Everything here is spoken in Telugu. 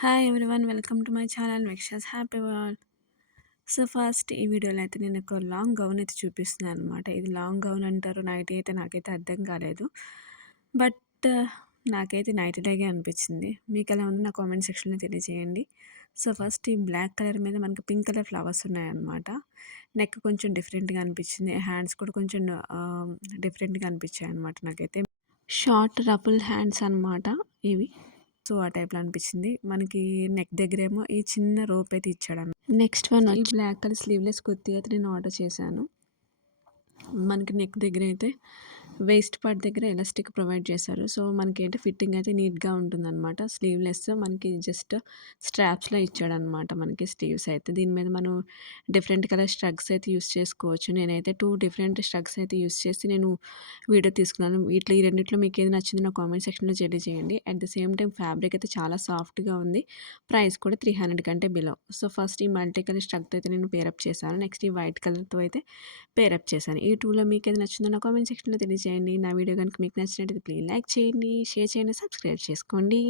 Hi everyone, welcome to my channel విక్షస్ హ్యాపీ వరల్డ్. సో ఫస్ట్ ఈ వీడియోలో అయితే నేను ఒక లాంగ్ గౌన్ అయితే చూపిస్తున్నాను అనమాట. ఇది లాంగ్ గౌన్ అంటారు, నైటీ అయితే నాకైతే అర్థం కాలేదు. బట్ నాకైతే నైటీ లాగే అనిపించింది. మీకు ఎలా ఉంది నా కామెంట్ సెక్షన్లో తెలియజేయండి. సో ఫస్ట్ ఈ బ్లాక్ కలర్ మీద మనకి పింక్ కలర్ ఫ్లవర్స్ ఉన్నాయన్నమాట. నెక్ కొంచెం డిఫరెంట్గా అనిపించింది, హ్యాండ్స్ కూడా కొంచెం డిఫరెంట్గా అనిపించాయి అనమాట. నాకైతే షార్ట్ రఫుల్ హ్యాండ్స్ అనమాట ఇవి. సో, ఆ టైప్‌లో అనిపించింది. మనకి నెక్ దగ్గరేమో ఈ చిన్న రోప్ అయితే ఇచ్చాడన్నమాట. నెక్స్ట్ వన్ ఈ బ్లాక్ కలర్ స్లీవ్‌లెస్ కుర్తీ అయితే నేను ఆర్డర్ చేశాను. మనకి నెక్ దగ్గరైతే వేస్ట్ పార్ట్ దగ్గర ఎలాస్టిక్ ప్రొవైడ్ చేశారు. సో, మనకేంటి ఫిట్టింగ్ అయితే నీట్‌గా ఉంటుందనమాట. స్లీవ్‌లెస్ మనకి జస్ట్ స్ట్రాప్స్‌లో ఇచ్చాడనమాట మనకి స్లీవ్స్ అయితే. దీని మీద మనం డిఫరెంట్ కలర్ స్ట్రగ్స్ అయితే యూజ్ చేసుకోవచ్చు. నేనైతే 2 డిఫరెంట్ స్ట్రగ్స్ అయితే యూజ్ చేసి నేను వీడియో తీసుకున్నాను. ఈ రెండిట్లో మీకు ఏది నచ్చిందో నా కామెంట్ సెక్షన్‌లో తెలియజేయండి. At the same time fabric అయితే చాలా సాఫ్ట్‌గా ఉంది. ప్రైస్ కూడా 300 కంటే బిలో. సో, ఫస్ట్ ఈ మల్టీ కలర్ స్ట్రగ్‌తో అయితే నేను పేరప్ చేశాను. నెక్స్ట్ ఈ వైట్ కలర్‌తో అయితే పేరప్ చేశాను. ఈ 2లో మీకేది నచ్చిందో నా కామెంట్ సెక్షన్‌లో తెలియజేయండి. నా వీడియో గనుక మీకు నచ్చినట్టయితే ప్లీజ్ లైక్ చేయండి, షేర్ చేయండి, సబ్స్క్రైబ్ చేసుకోండి.